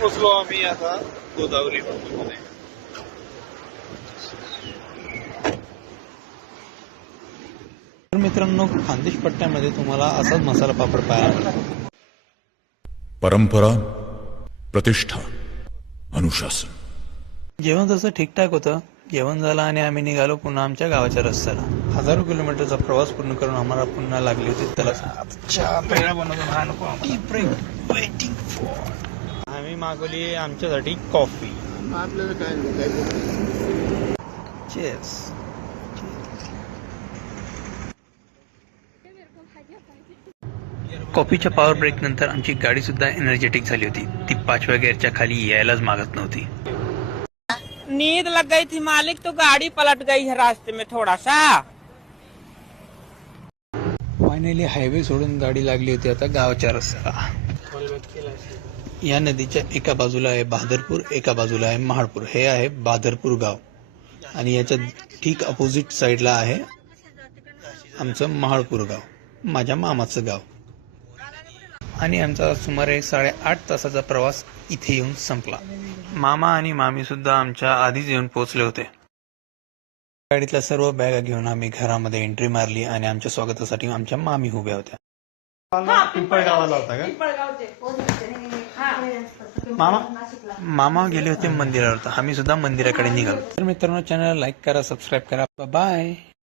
पोचलो आम्ही आता गोदावरी मध्ये. तर मित्रांनो, खानदेश पट्ट्यामध्ये तुम्हाला असाच मसाला पापड पाहायला मिळतो. परंपरा, प्रतिष्ठा, अनुशासन. जेवण तसं ठीकठाक होतं. जेवण झालं आणि आम्ही निघालो पुन्हा आमच्या गावाच्या रस्त्याला. 1000 किलोमीटरचा प्रवास पूर्ण करून आम्हाला पुन्हा लागली होती त्याला आम्ही मागवली आमच्यासाठी कॉफी. चेस. कॉफीच्या पॉवर ब्रेक नंतर आमची गाडी सुद्धा एनर्जेटिक झाली होती. ती 5व्या गिअरच्या खाली यायलाच मागत नव्हती. नींद लग गई थी मालिक, तो गाड़ी पलट गई है रास्ते में थोड़ा सा. फायनली हायवे सोडून गाडी लागली होती आता गावाच्या रस्त्याला. या नदीच्या एका बाजूला आहे बहादरपूर, एका बाजूला आहे महाडपूर. हे आहे बहादरपूर गाव आणि याच्या ठीक अपोजिट साइडला आहे आमचं महाडपूर गाव, माझ्या मामाचं गाव. आणि आमचा सुमारे 8.5 तासाचा प्रवास इथे येऊन संपला. मामा आणि मामी सुद्धा आमच्या आधीच येऊन पोहोचले होते. गाडीतल्या सर्व बॅगा घेऊन आम्ही घरामध्ये एंट्री मारली आणि आमच्या स्वागतासाठी आमच्या मामी उभ्या होत्या. पिंपळगावाला होता का? मामा गेले होते मंदिरावर, तर आम्ही सुद्धा मंदिराकडे निघालो. तर मित्रांनो, चॅनल लाईक करा, सबस्क्राईब करा. बाय.